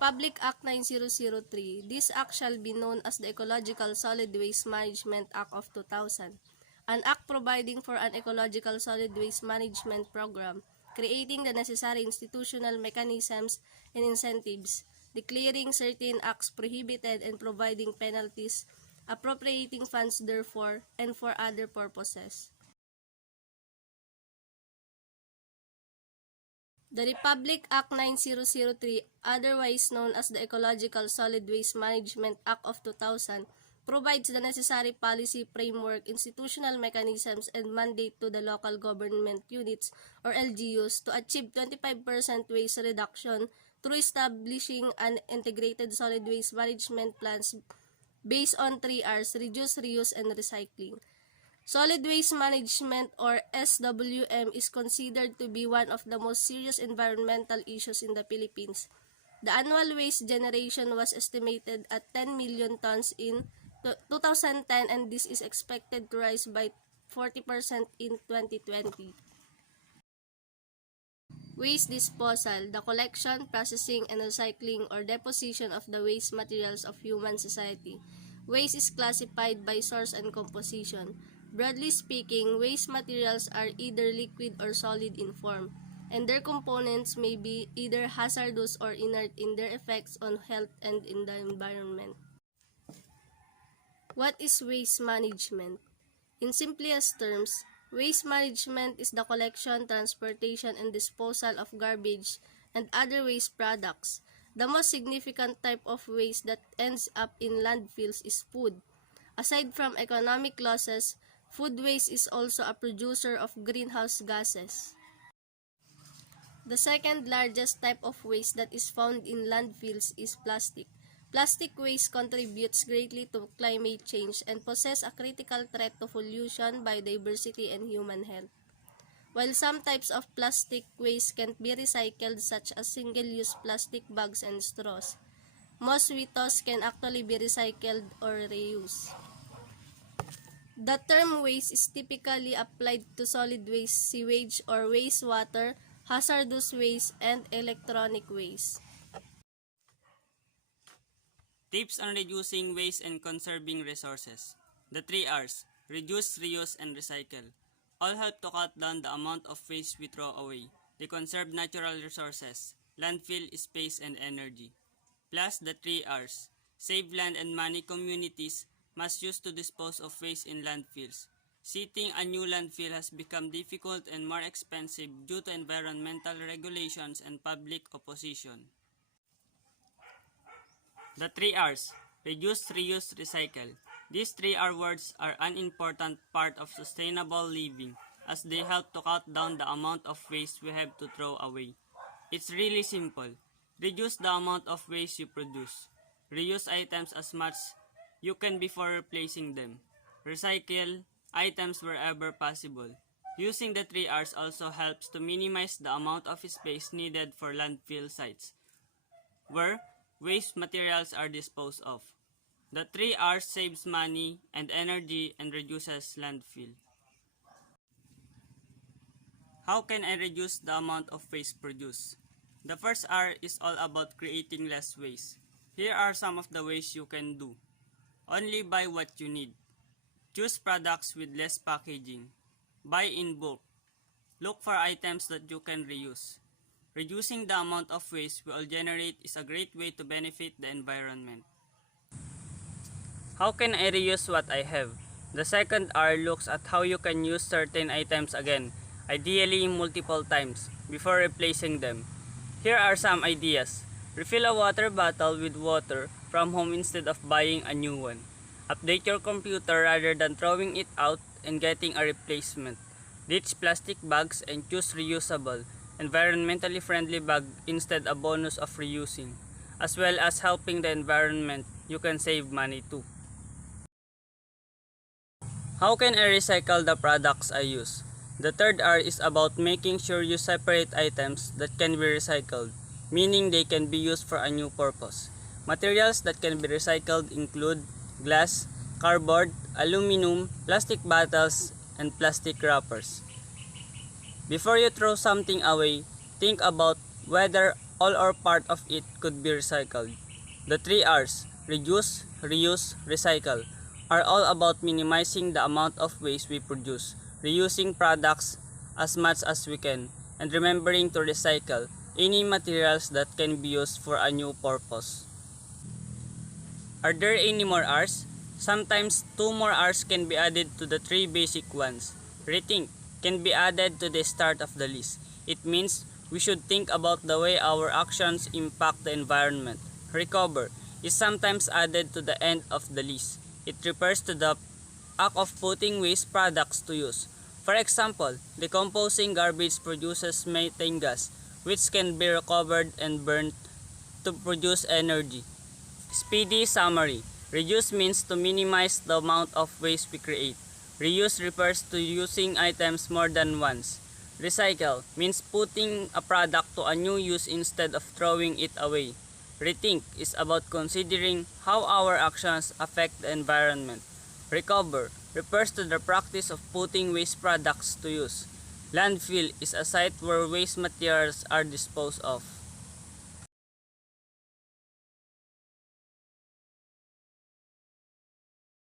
Republic Act 9003. This act shall be known as the Ecological Solid Waste Management Act of 2000, an act providing for an ecological solid waste management program, creating the necessary institutional mechanisms and incentives, declaring certain acts prohibited and providing penalties, appropriating funds therefore, and for other purposes. The Republic Act 9003, otherwise known as the Ecological Solid Waste Management Act of 2000, provides the necessary policy framework, institutional mechanisms, and mandate to the local government units or LGUs to achieve 25% waste reduction through establishing an integrated solid waste management plans based on 3 R's: reduce, reuse, and recycling. Solid waste management, or SWM, is considered to be one of the most serious environmental issues in the Philippines. The annual waste generation was estimated at 10 million tons in 2010, and this is expected to rise by 40% in 2020. Waste disposal, the collection, processing, and recycling or deposition of the waste materials of human society. Waste is classified by source and composition. Broadly speaking, waste materials are either liquid or solid in form, and their components may be either hazardous or inert in their effects on health and in the environment. What is waste management? In simplest terms, waste management is the collection, transportation, and disposal of garbage and other waste products. The most significant type of waste that ends up in landfills is food. Aside from economic losses, food waste is also a producer of greenhouse gases. The second largest type of waste that is found in landfills is plastic. Plastic waste contributes greatly to climate change and poses a critical threat to pollution, biodiversity, and human health. While some types of plastic waste can be recycled, such as single-use plastic bags and straws, most WTOs can actually be recycled or reused. The term waste is typically applied to solid waste, sewage or wastewater, hazardous waste, and electronic waste. Tips on reducing waste and conserving resources. The 3 R's: reduce, reuse, and recycle. All help to cut down the amount of waste we throw away. They conserve natural resources, landfill space, and energy. Plus the 3 R's: save land and money. Communities must use to dispose of waste in landfills. Seating a new landfill has become difficult and more expensive due to environmental regulations and public opposition. The 3 R's: reduce, reuse, recycle. These 3 R words are an important part of sustainable living as they help to cut down the amount of waste we have to throw away. It's really simple. Reduce the amount of waste you produce. Reuse items as much you can before replacing them. Recycle items wherever possible. Using the 3 R's also helps to minimize the amount of space needed for landfill sites, where waste materials are disposed of. The 3 R's saves money and energy and reduces landfill. How can I reduce the amount of waste produced? The first R is all about creating less waste. Here are some of the ways you can do. Only buy what you need. Choose products with less packaging. Buy in bulk. Look for items that you can reuse. Reducing the amount of waste we all generate is a great way to benefit the environment. How can I reuse what I have? The second R looks at how you can use certain items again, ideally multiple times, before replacing them. Here are some ideas. Refill a water bottle with water from home instead of buying a new one. Update your computer rather than throwing it out and getting a replacement. Ditch plastic bags and choose reusable, environmentally friendly bag instead a bonus of reusing. As well as helping the environment, you can save money too. How can I recycle the products I use? The third R is about making sure you separate items that can be recycled, meaning they can be used for a new purpose. Materials that can be recycled include glass, cardboard, aluminum, plastic bottles, and plastic wrappers. Before you throw something away, think about whether all or part of it could be recycled. The 3 R's, reduce, reuse, recycle, are all about minimizing the amount of waste we produce, reusing products as much as we can, and remembering to recycle any materials that can be used for a new purpose. Are there any more R's? Sometimes 2 more R's can be added to the 3 basic ones. Rethink can be added to the start of the list. It means we should think about the way our actions impact the environment. Recover is sometimes added to the end of the list. It refers to the act of putting waste products to use. For example, decomposing garbage produces methane gas, which can be recovered and burned to produce energy. Speedy summary. Reduce means to minimize the amount of waste we create. Reuse refers to using items more than once. Recycle means putting a product to a new use instead of throwing it away. Rethink is about considering how our actions affect the environment. Recover refers to the practice of putting waste products to use. Landfill is a site where waste materials are disposed of.